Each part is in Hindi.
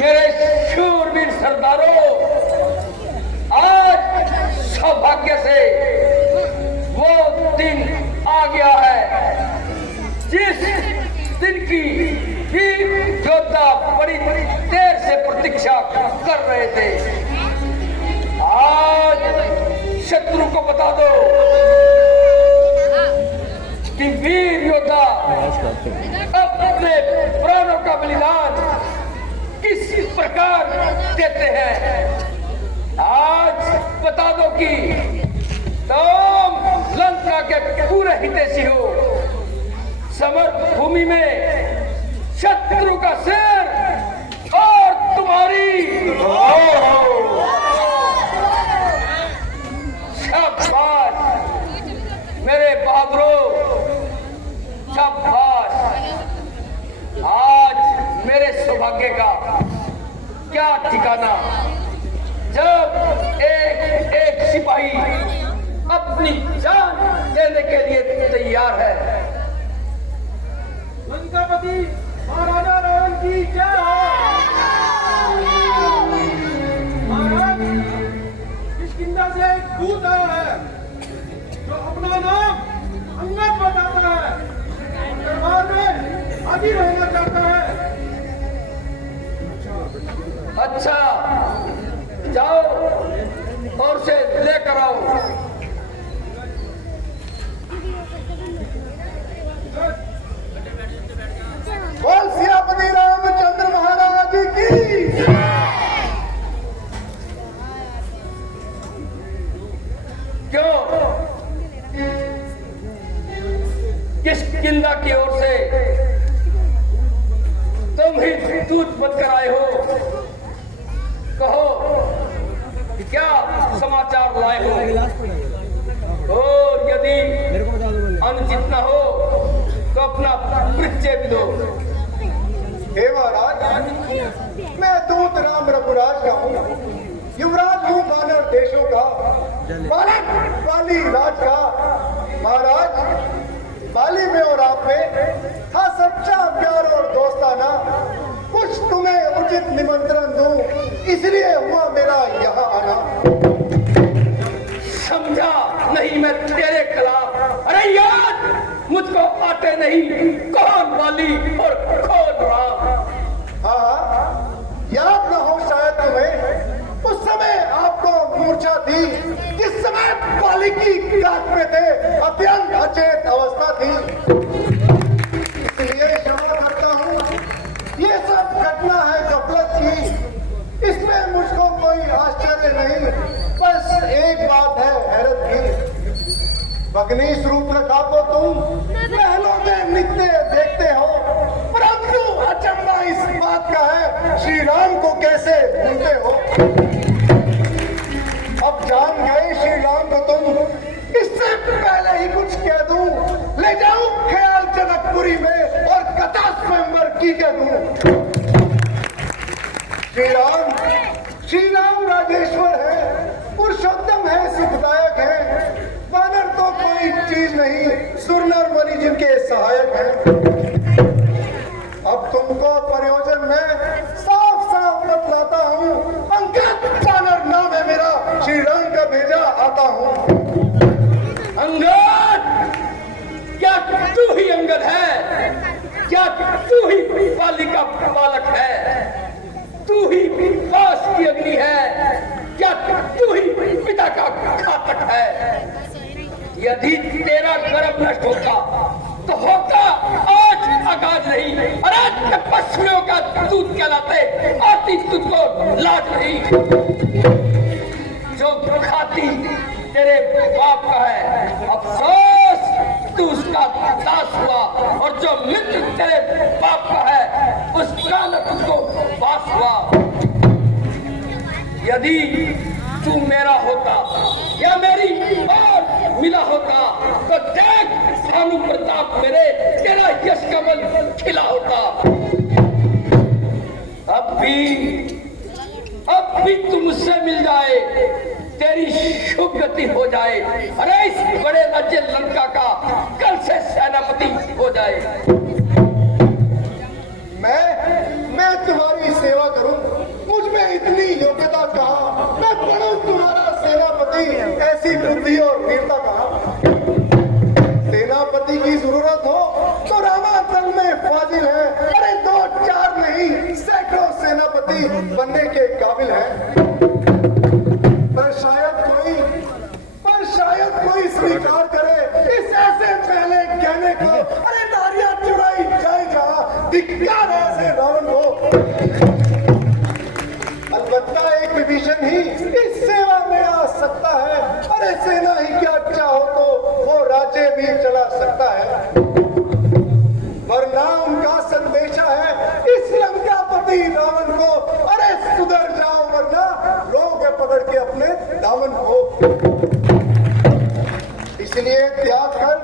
मेरे शूरवीर सरदारों, आज सौभाग्य से वो दिन आ गया है जिस दिन की वीर योद्धा बड़ी देर से प्रतीक्षा कर रहे थे। आज शत्रु को बता दो कि वीर योद्धा अपने प्राणों का बलिदान किस प्रकार देते हैं। आज बता दो कि तुम लंका के पूरे हितैषी हो। समर भूमि में शत्रु का सिर और तुम्हारी शाबाश मेरे बहादुरों, शाबाश। आज मेरे सौभाग्य का क्या ठिकाना जब एक एक सिपाही अपनी जान देने के लिए तैयार है। लंकापति महाराजा रावण की जय हो। महाराज, किष्किंधा से एक दूत आया है जो अपना नाम अंगद बताता है, दरबार में हाजिर रहना चाहता है। अच्छा, जाओ और उसे लेकर आओ। बोल सियापति रामचंद्र महाराज की। क्यों किष्किंधा की ओर से तुम ही दूत बनकर आए हो? कहो कि क्या समाचार लाए हो, और यदि अनुचित न हो तो अपना परिचय भी दो। हे महाराज, मैं दूत राम रघुराज का हूँ, युवराज हूँ वानर देशों का, बालक बाली राज का। महाराज, बाली में और आप में था सच्चा प्यार और दोस्ताना। कुछ तुम्हें उचित निमंत्रण दूं, इसलिए हुआ मेरा यहाँ आना। समझा नहीं मैं तेरे खिलाफ। अरे यार, मुझको आते नहीं कौन बाली और कौन राम। हाँ, याद न हो शायद तुम्हें, उस समय आपको मूर्छा थी जिस समय बाली की गांठ में थे, अत्यंत अचेत अवस्था थी। इसलिए क्षमा करता हूँ, ये सब घटना है गफलत की, इसमें मुझको कोई आश्चर्य नहीं। बस एक बात है हैरत की, भगनीश रूप रखा तो तुम महलों में नित्य देखते हो, परंतु अचंभा इस बात का है श्री राम को कैसे भूलते हो। अब जान गए श्री राम को तुम, इससे पहले ही कुछ कह दूं, ले जाऊं ख्याल जनकपुरी में और कथा स्वयंवर की कह दूं। श्री राम राजेश्वर है, पुरुषोत्तम है, सुखदायक है। वानर तो कोई चीज नहीं, सुरनर मणि जिनके सहायक हैं। अब तुमको प्रयोजन में साफ साफ बतलाता हूँ, अंगद वानर नाम है मेरा, श्री राम का भेजा आता हूँ। अंगद, क्या तू ही अंगद है? क्या तू ही बाली का बालक है? तू ही पास की अग्नि है? क्या तू ही पिता का घातक है? यदि तेरा गर्भ नष्ट होता तो होता आज आगाज नहीं। अरे तपस्वियों का दूत कहलाते, आती तुझको लाज नहीं। जो खाती तेरे बाप का है, अफसोस तू उसका दास हुआ, और जो मित्र तेरे बाप का है उसका न तुझको वास हुआ। यदि तू मेरा होता या मेरी और मिला होता तो देख भानु प्रताप मेरे तेरा यश कमल खिला होता। अब भी तू मुझसे मिल जाए, तेरी शुभ गति हो जाए। अरे इस बड़े राज्य लंका का कल योग्यता कहाँ, मैं बनूं तुम्हारा सेनापति, ऐसी बुद्धि और वीरता कहाँ। सेनापति की जरूरत हो तो रामाचल में फाजिल है, अरे 2-4 नहीं सैकड़ों सेनापति बनने के काबिल है। पर शायद कोई स्वीकार करे इस ऐसे पहले कहने को, अरे नारियां चुराई जाए जहां, धिक्कार है ऐसे रावण को। अलबत्ता एक विभीषण ही इस सेवा में आ सकता है, अरे सेना ही क्या चाहो तो वो राज्य भी चला सकता है। वरना उनका संदेशा है इस लंकापति रावण को, अरे सुधर जाओ वरना लोग पकड़ के अपने दामन को। इसलिए त्याग कर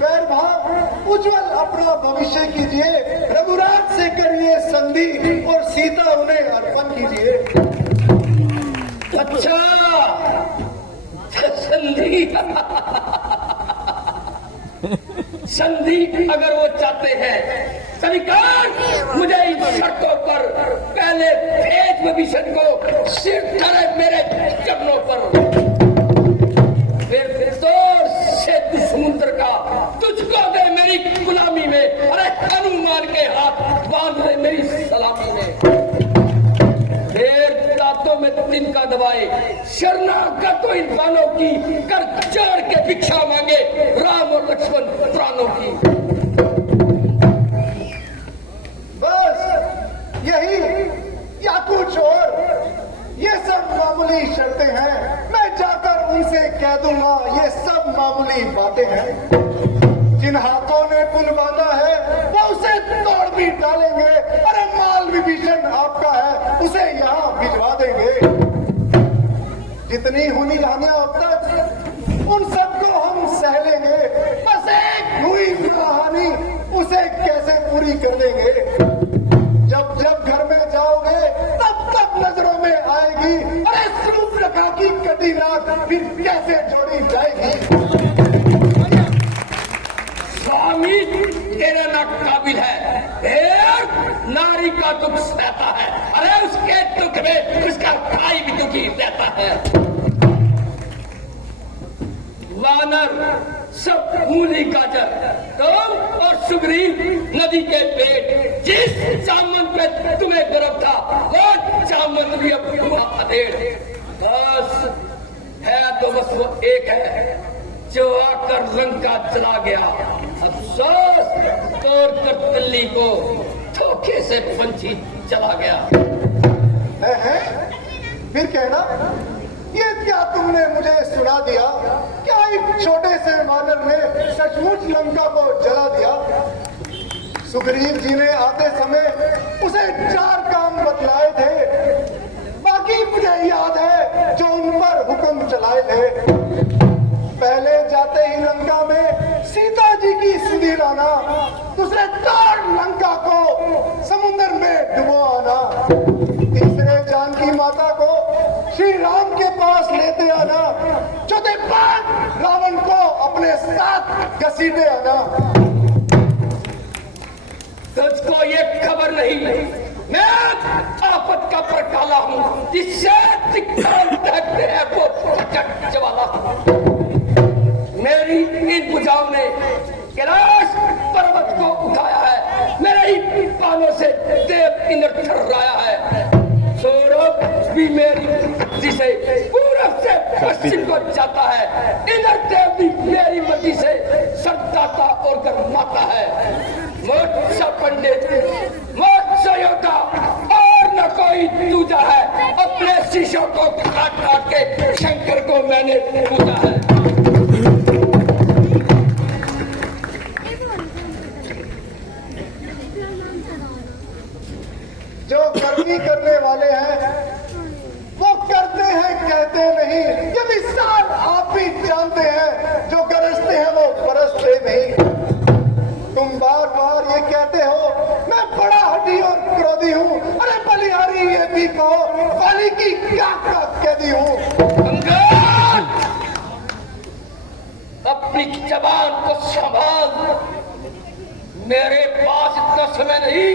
वैर भाव उज्जवल अपना भविष्य कीजिए, रघुराज से करिए संधि और सीता उन्हें अर्पण कीजिए। अच्छा संधि संधि अगर वो चाहते हैं सरकार, मुझे इन शर्तों पर पहले भेज विभीषण को, सिर धरे मेरे चरणों पर, फिर समुद्र का तुझको दे मेरी गुलामी में, अरे हनुमान के हाथ बांध ले मेरी सलामी में। फिर दांतों में तिनका दबाए, शरणागत इन बानों की, कर जोड़ के भिक्षा मांगे राम और लक्ष्मण प्राणों की। बस यही या कुछ और, ये सब मामूली शर्तें हैं, मैं जाकर उनसे कह दूंगा ये सब मामूली बातें हैं। जिन हाथों ने पुल बांधा है वो उसे तोड़ भी डालेंगे, अरे माल विभीषण आपका है उसे यहाँ भिजवा देंगे। जितनी हुई हानियां अब तक उन सबको हम सह लेंगे, बस एक हुई कहानी उसे कैसे पूरी कर देंगे। जब जब घर में जाओगे तब तब नजरों में आएगी, अरे स्वरूप रखा की कटी रात फिर कैसे जोड़ी जाएगी। स्वामी तेरा ना काबिल है, फिर नारी का दुख सहता है, अरे उसके दुख में उसका भाई भी दुखी रहता है। वानर सब मूली गाजर, तुम और सुग्रीव नदी के पेट, जिस चामन पे तुम्हें गर्व था वो चामन भी अब तुम्हारा अधेड़। बस है तो बस वो एक है जो आकर लंका चला गया, अफसोस तोड़ कर दिल्ली को धोखे से पंछी चला गया। है? फिर कहना ये क्या तुमने मुझे सुना दिया, क्या एक छोटे से वानर ने सचमुच लंका को जला दिया। सुग्रीव जी ने आते समय उसे 4 काम बतलाए थे, बाकी मुझे याद है जो उन पर हुक्म चलाए थे। पहले जाते ही लंका में सीता जी की सुधि लाना, दूसरे तार लंका को समुद्र में डुबो आना, तीसरे जानकी माता को श्री राम के पास लेते आना, चौथे बार रावण को अपने साथ घसीटे आना। तुझको ये खबर नहीं, मैं आफत का परकाला हूँ, जिससे देखते हैं वो फटक जवाला। मेरी इन भुजाओं ने कैलाश पर्वत को उठाया है, मेरे ही बाणों से देव इंद्र थर्राया है। सौरभ भी मेरी मर्जी से पूरब से पश्चिम को जाता है, इंद्र देव भी मेरी मर्जी से सरदाता और गर्माता है। मोक्षा पंडित, मोक्षा योद्धा और न कोई दूजा है, अपने शिष्यों को काट काट के शंकर को मैंने पूजा है। जो करनी करने वाले हैं वो करते हैं, कहते नहीं, ये मिसाल आप भी जानते हैं, जो गरजते हैं वो बरसते नहीं। तुम बार बार ये कहते हो मैं बड़ा हठी और क्रोधी हूँ, अरे बलिहारी ये भी कहो बाली की क्या कैदी हूँ। अपनी जबान को संभाल, मेरे पास इतना समय नहीं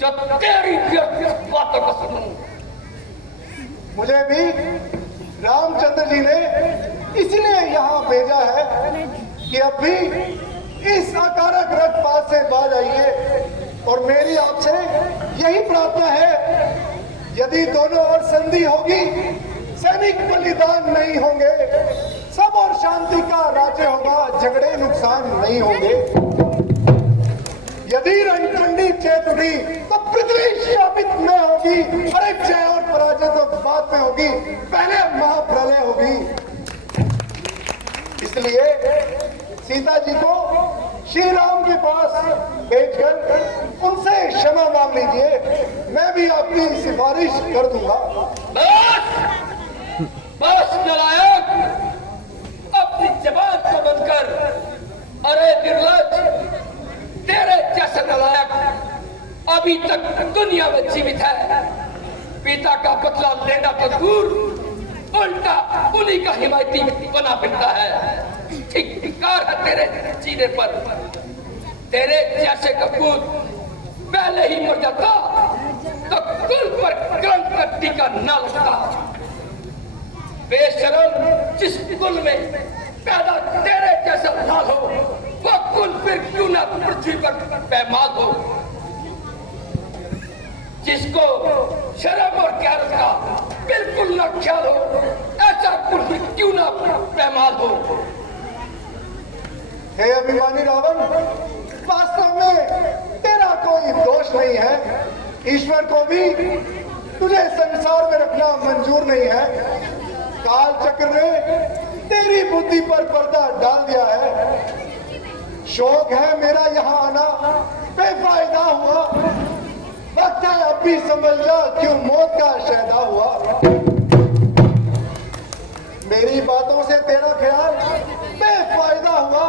जो तेरी व्यर्थ बातों को सुनूं। मुझे भी रामचंद्र जी ने इसलिए यहाँ भेजा है कि अब भी इस अकारक रक्तपात से बाज आइए। और मेरी आपसे यही प्रार्थना है, यदि दोनों ओर संधि होगी, सैनिक बलिदान नहीं होंगे, सब और शांति का राज्य होगा, झगड़े नुकसान नहीं होंगे। यदि रणठंडी चेत उठी तो पृथ्वी शापित में होगी। अरे जय और पराजय तो बाद में होगी, पहले महाप्रलय होगी। इसलिए सीता जी को श्री राम के पास भेजकर उनसे क्षमा मांग लीजिए। मैं भी आपकी सिफारिश कर दूंगा। बस नालायक, अपनी जबान को बंद कर। अरे निर्लज, तेरे जैसा नालायक अभी तक दुनिया में जीवित है। पिता का बदला लेना तो दूर, उल्टा उन्हीं का हिमायती बना फिरता है। धिक्कार है तेरे जीने पर। तेरे जैसे कपूत पहले ही मर जाता तो कुल पर कलंक का टीका न लगता। बेशरम, जिस कुल में पैदा तेरे जैसा लाल हो, वो कुल फिर क्यों ना पृथ्वी पर पैमाल हो। जिसको शर्म और ज्ञान का बिल्कुल न ख्याल हो, ऐसा कुल भी क्यों ना पैमाल हो। हे अभिमानी रावण, वास्तव में तेरा कोई दोष नहीं है। ईश्वर को भी तुझे संसार में रखना मंजूर नहीं है। काल चक्र ने तेरी बुद्धि पर पर्दा डाल दिया है। शौक है मेरा यहाँ आना, बेफायदा हुआ। वक्त है अब भी समझ जा क्यों मौत का शहदा हुआ। मेरी बातों से तेरा ख्याल बेफायदा हुआ।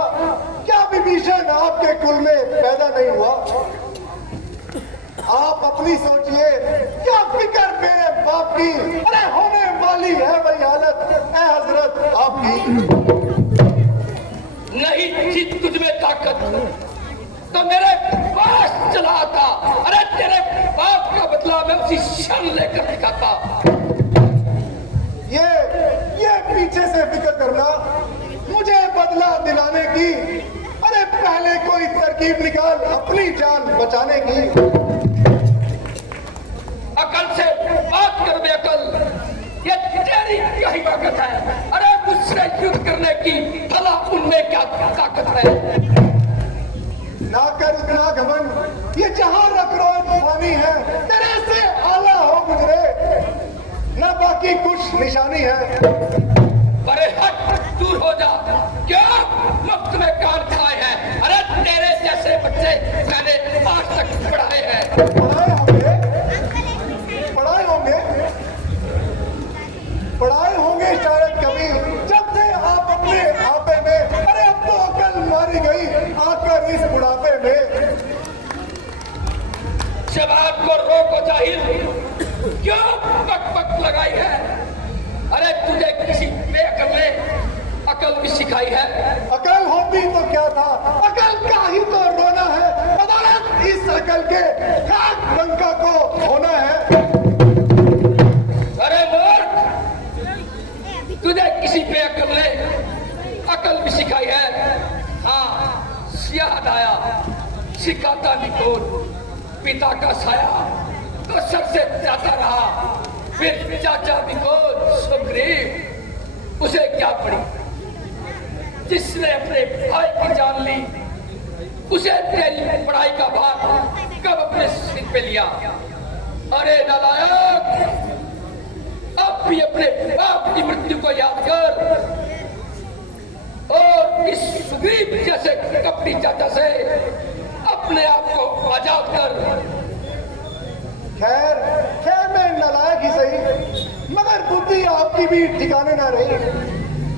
क्या विभीषण आपके कुल में पैदा नहीं हुआ। आप अपनी सोचिए, क्या फिक्र मेरे बाप की। अरे होने वाली है वही हालत है हजरत आपकी। नहीं थी तुझमें ताकत तो मेरे पास चला आता। अरे तेरे बाप का बदला मैं उसी क्षण लेकर दिखाता। ये पीछे से फिक्र करना मुझे बदला दिलाने की। अरे पहले कोई तरकीब निकाल अपनी जान बचाने की। अकल से बात कर बेअकल, ये तेरी क्या ही ताकत है। अरे मुझसे युद्ध करने की भला उनमें क्या ताकत है। ना कर इतना घमंड, ये जहां रख रो फानी है। तेरे से आला हो गुजरे न बाकी कुछ निशानी है। अरे हट, दूर हो जा। क्यों मुफ्त में कान खाए हैं। अरे तेरे जैसे बच्चे मैंने आज तक पढ़ाए हैं। पढ़ाए होंगे शायद कभी, जब से आप अपने आपे में। अरे अब तो अकल मारी गई आकर इस बुढ़ापे में। शबाब को रोको जाहिल, क्यों पक पक लगाई है। अरे तुझे किसी बेअकल ने अकल भी सिखाई है। अकल होती तो क्या था, अकल का ही तो रोना है। अदालत इस अकल के खाक डंका को होना है। अरे मूर्ख, तुझे किसी बेअकल ने अकल भी सिखाई है। हाँ, याद आया, सिखाता निकोल पिता का साया तो सर से जाता रहा। फिर चाचा निकोल सुग्रीव, उसे क्या पड़ी। जिसने अपने भाई की जान ली, उसे तेरी पढ़ाई का भार कब अपने सिर पे लिया। अरे नालायक, अब भी अपने बाप की मृत्यु को याद कर और इस सुग्रीव जैसे कपटी चाचा से अपने आप को आजाद कर। खैर मैं नालायक ही सही, मगर बुद्धि आपकी भी ठिकाने ना रही।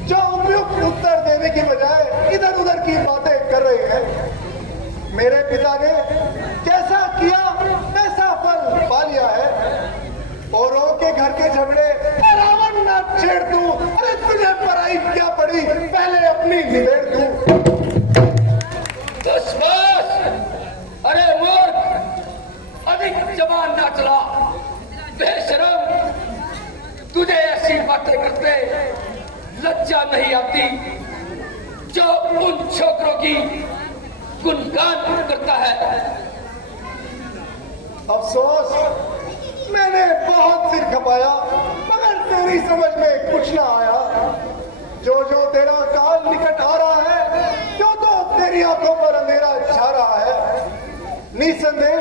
जो उपयुक्त उत्तर देने की बजाय इधर उधर की बातें कर रहे हैं। मेरे पिता ने जैसा किया वैसा फल पा लिया है। औरों के घर के झगड़े रावण ना छेड़ तू। अरे तुझे पराई क्या पड़ी, पहले अपनी निबेड़ तू। बस, अरे मूर्ख, अधिक जबान ना चला। बेशरम, जो उन छोकरों की गुणगान करता है। अफसोस, मैंने बहुत सिर खपाया मगर तेरी समझ में कुछ ना आया। जो जो तेरा काल निकट आ रहा है, जो तो तेरी आंखों पर अंधेरा छा रहा है। निसंदेह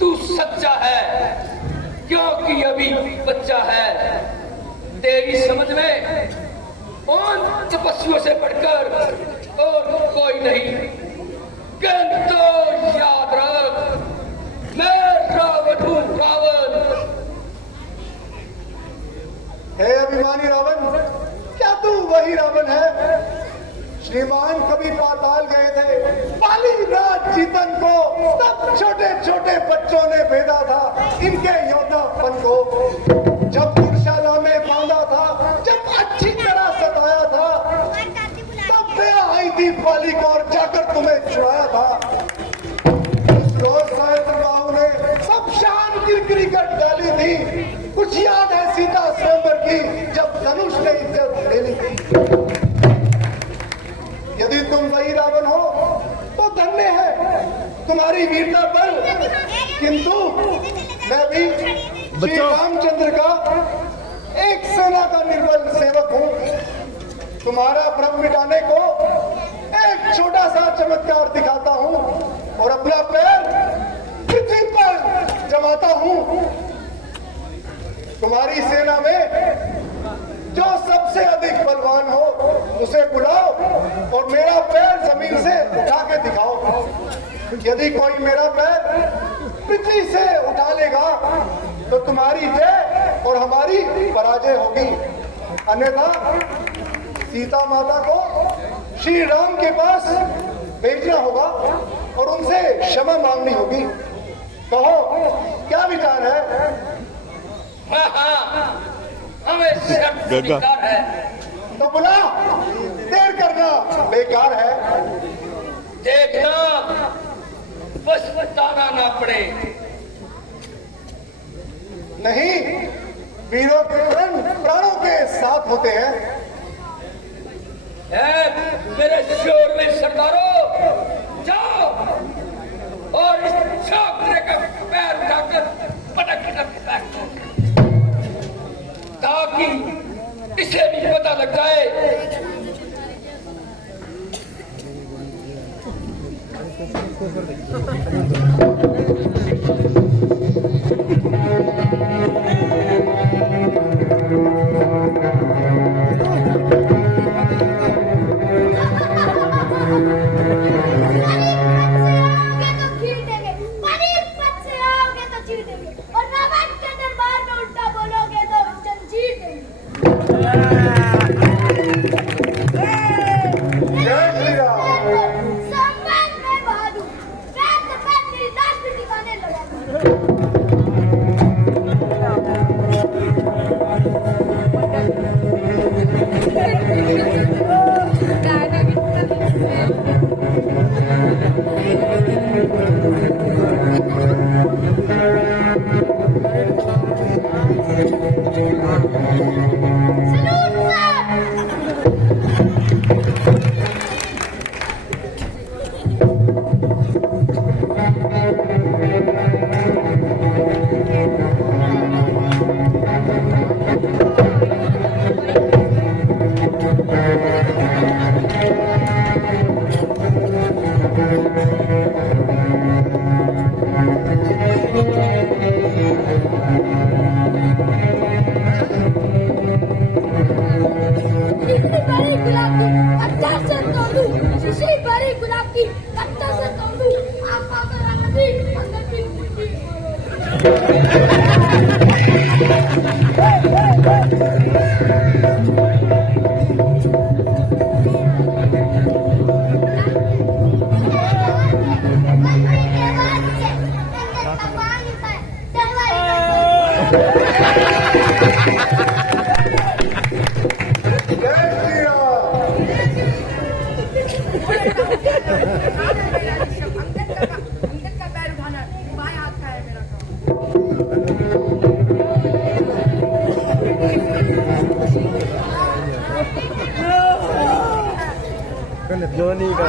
तू सच्चा है, क्योंकि अभी बच्चा है। तेरी समझ में उन तपस्वियों से बढ़कर और कोई नहीं। किंतु याद रख, मैं रावण हूं, रावण। हे अभिमानी रावण, क्या तू वही रावण है? श्रीमान कभी पाताल गए थे, पाली राज जीतन को सब छोटे छोटे बच्चों ने भेदा था इनके योद्धापन को। जब पुरशाला में बांधा था, जब अच्छी तरह सताया था, तब मैं आई थी पाली को और जाकर तुम्हें छुड़ाया था। उस रोज सहस्त्रबाहु ने सब शान किरकिरी कर डाली थी। कुछ याद है सीता स्वयंवर की, जब धनुष ने इज्जत ले ली थी। यदि तुम वही रावण हो तो धन्य है तुम्हारी वीरता पर, किंतु मैं भी श्री रामचंद्र का एक सेना का निर्बल सेवक हूँ। तुम्हारा भ्रम मिटाने को एक छोटा सा चमत्कार दिखाता हूँ और अपना पैर पृथ्वी पर जमाता हूँ। तुम्हारी सेना में जो सबसे अधिक बलवान हो उसे बुलाओ और मेरा पैर जमीन से उठा के दिखाओ। यदि कोई मेरा पैर पृथ्वी से उठा लेगा तो तुम्हारी जय और हमारी पराजय होगी। अन्यथा सीता माता को श्री राम के पास भेजना होगा और उनसे क्षमा मांगनी होगी। कहो, क्या विचार है? हाँ हाँ, हमें शर्त स्वीकार है। तो बुला, देर करना बेकार है। देखना बस बताना ना पड़े। नहीं, वीरों के प्रण प्राणों के साथ होते हैं। मेरे शोर में सरदारों, जाओ और इस छोकरे का पैर उठाकर पटक पटक बैठो, ताकि इसे भी पता लग जाए जोनी का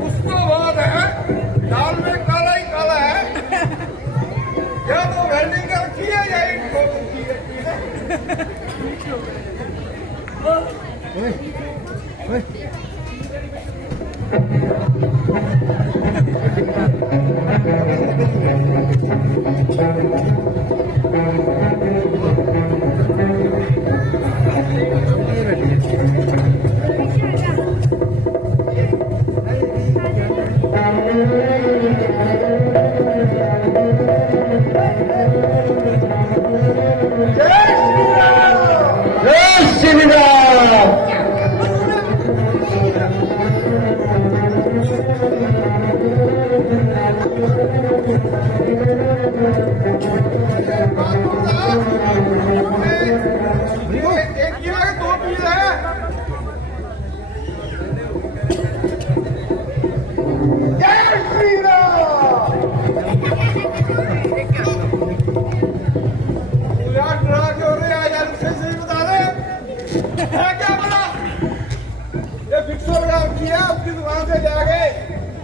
उसको बात है, दाल में काला ही काला है। या तो वेल्डिंग कर रखी है या ईंट ठोक रखी है।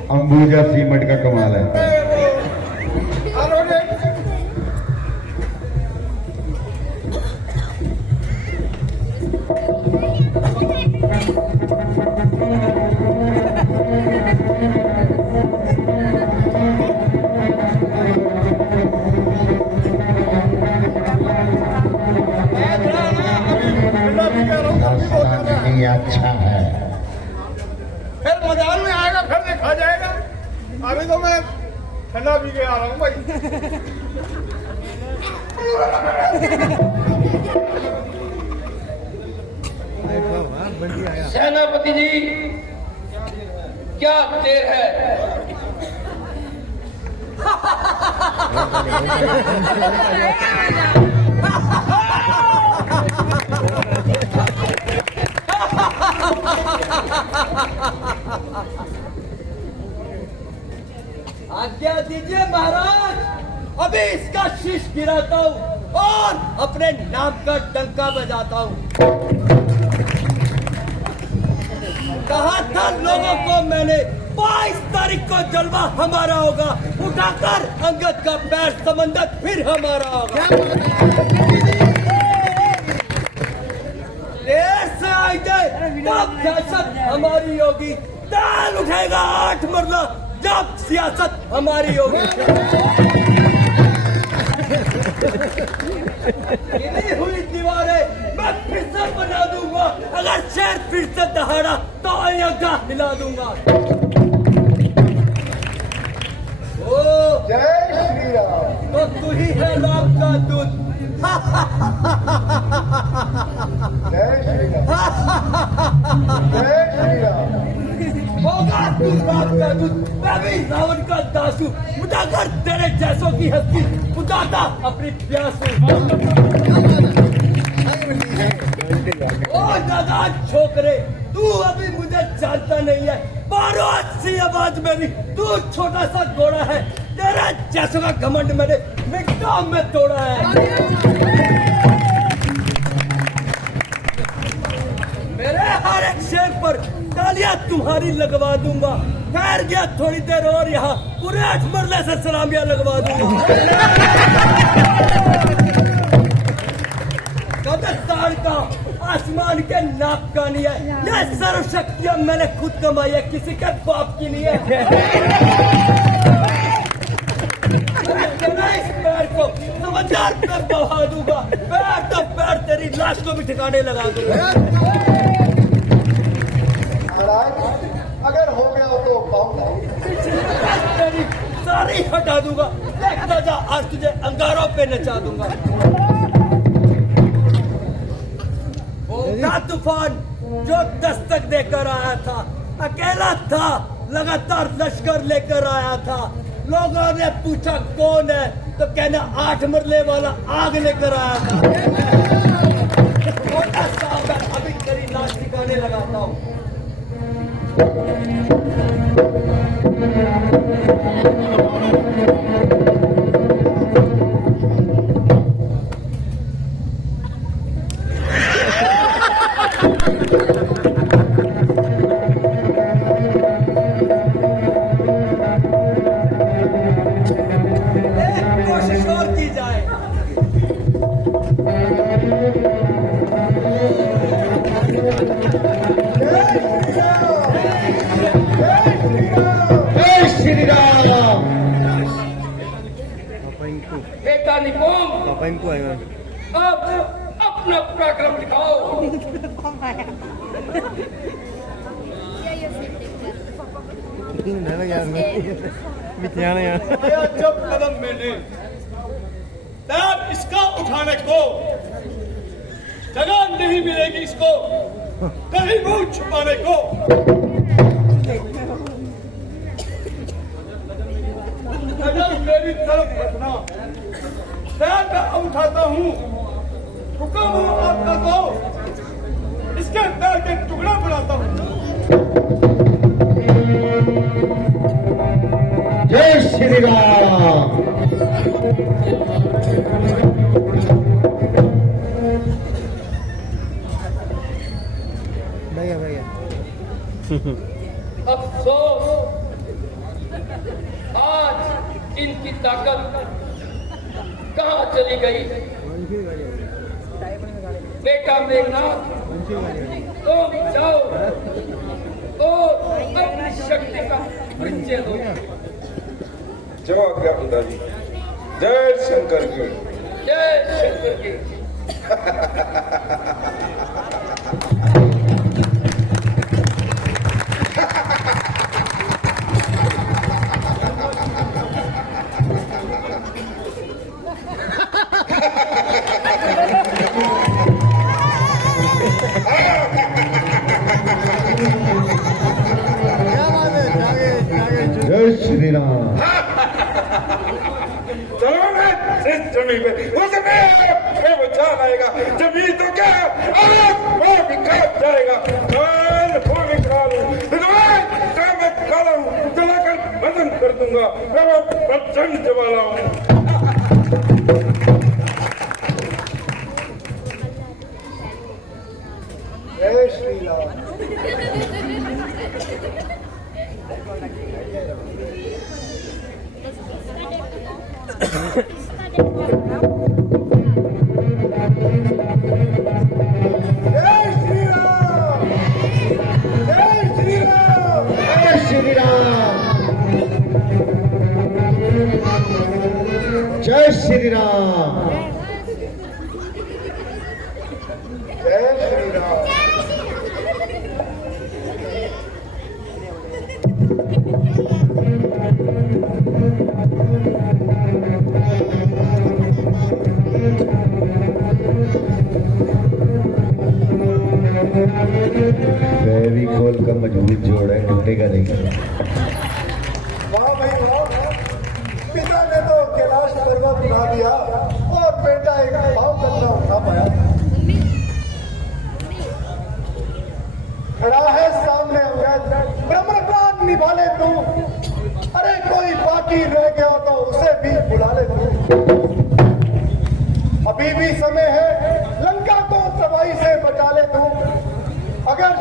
अंबुजा सीमेंट का कमाल है। नहीं अच्छा है, फिर बाजार में आएगा, फिर देखा जाएगा। अभी तो मैं ठंडा पी के आ रहा हूँ भाई। सेनापति जी, क्या देर है? आज्ञा दीजिए महाराज, अभी इसका शीश गिराता हूँ और अपने नाम का डंका बजाता हूँ। कहा था लोगों को मैंने 22 तारीख को जलवा हमारा होगा, उठाकर अंगद का पैर समंदर फिर हमारा होगा। देर से आई जाए तब सियासत हमारी होगी, दाल उठेगा 8 मरला जब सियासत हमारी होगी। गिरी हुई दीवारें मैं फिर से बना दूंगा, अगर शहर फिर से दहाड़ा तो अयोध्या हिला दूंगा। ओ जय श्री राम। तो तू ही है राम का दूत। जय श्री राम। जय श्री राम। होगा तू राम का दूत, मैं भी रावण का दासू, उठाकर तेरे जैसों की हस्ती उठाता अपनी प्यासू। ओ नादान छोकरे, तू अभी मुझे जानता नहीं है, मारो अच्छी आवाज मेरी, तू छोटा सा घोड़ा है, तेरा जैसा का घमंड मैंने मिट्टा में तोड़ा है। मेरे हर एक शेर पर तालियां तुम्हारी लगवा दूंगा। ठहर गया थोड़ी देर और यहाँ पूरे 8 मरले से सलामियां लगवा दूंगा। कब्रिस्तान का आसमान के नाप का नहीं है, ये सर्व शक्तियां मैंने खुद कमाई है, किसी के बाप की नहीं है। इस पैर को समंदर पे बहा दूंगा, पैर तो पैर तेरी लाश को भी ठिकाने लगा दूंगा। अगर हो गया तो पाऊंगा, तेरी सारी हटा दूंगा। देखता जा, आज तुझे अंगारों पे नचा दूंगा। वो तूफान जो दस्तक देकर आया था, अकेला था, लगातार लश्कर लेकर आया था। लोगों ने पूछा कौन है, तो कहना 8 मरले वाला आग लेकर आया था। छोटा साहब है, अभी तेरी लाश ठिकाने लगाता हूँ। कोशिश और की जाए। जय श्री राम। बेटा निपुण, अब अपना पराक्रम दिखाओ। जब कदम मैंने तब इसका उठाने को जगह नहीं मिलेगी, इसको कहीं मुंह छुपाने को। अगर मेरी तरफ रखना पैर मैं उठाता हूँ, हुक्म हो आपका तो इसके पैर के टुकड़ा बनाता हूँ। जय श्री राम। अफसोस, आज इनकी ताकत कहाँ चली गई। बेटा मेघनाथ, तुम जाओ और अपनी शक्ति का परिचय दो। जय आज्ञा पिताजी। जय शंकर की। जय शंकर की। जय श्री राम। चलो मैं इस जमीन पे उसमें बचा लाएगा। जमीन तो क्या वो बिखर जाएगा। वो निकालू मैं काला हूँ, जलाकर बंधन कर दूंगा। मैं प्रचंड वाला हूँ। जय श्री राम। जय श्री राम। जय श्री राम। फेविकोल का मजबूत जोड़ है, टूटेगा नहीं। वाह भाई वाह। पिता ने तो कैलाश पर्वत बना दिया और बेटा एक भाव करना उठा पाया। खड़ा है सामने अंगद, ब्रह्मकांड निभाले तू। अरे कोई बाकी रह गया तो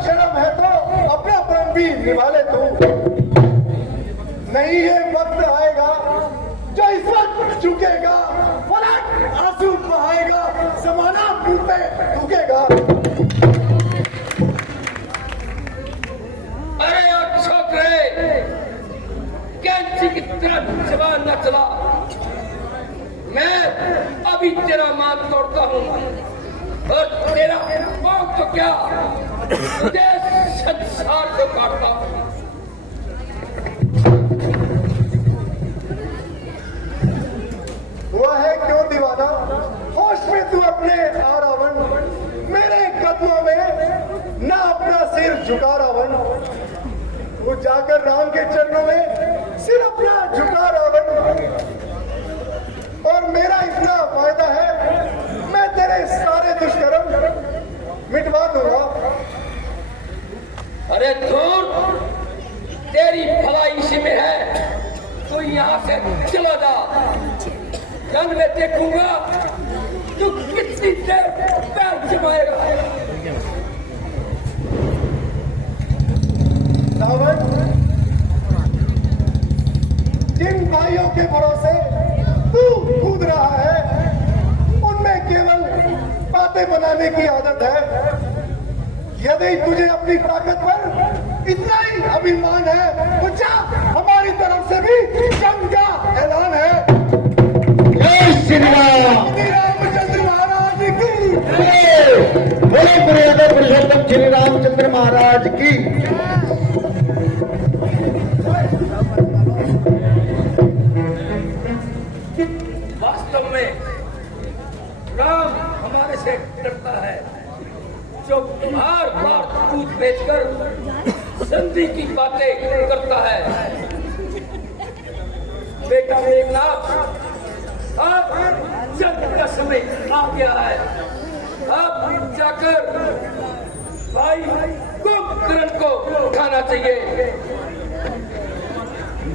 शर्म है तो अपना प्रण भी निभा ले तू। नहीं ये वक्त आएगा जो इस वक्त झुकेगा, फलक आंसू बहाएगा, जमाना मुंह पे थूकेगा। अरे यार छोकरे, कैंची की तरह जवान न चला। मैं अभी तेरा मान तोड़ता हूँ और तेरा पाँव तो क्या तुझे संसार को काटता हूँ। हुआ है क्यों दीवाना, होश में तू अपने आ रावण, मेरे कदमों में ना अपना सिर झुका रावण। तू जाकर राम के चरणों में सिर अपना झुका रावण। और मेरा इतना वायदा है, मैं तेरे सारे दुष्कर्म मिटवा दूंगा। अरे दूर, तेरी भलाई इसी में है, तू यहाँ से चला जा। कल मैं देखूंगा तू कितनी देर पैर जमाएगा। रावण, जिन भाइयों के भरोसे तू कूद रहा है, उनमें केवल बातें बनाने की आदत है। यदि तुझे अपनी ताकत पर इतना ही अभिमान है तो जा, हमारी तरफ से भी जंग का ऐलान है। जय श्री राम। श्री रामचंद्र महाराज की बोले मर्यादा पुरुषोत्तम श्री रामचंद्र महाराज की। वास्तव में राम हमारे से डरता है, जो बार बार दूध बेचकर संधि की बातें करता है। बेटा मेघनाथ, अब जंग का समय आ गया है। अब जाकर भाई कुंभकर्ण को उठाना चाहिए।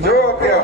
जो क्या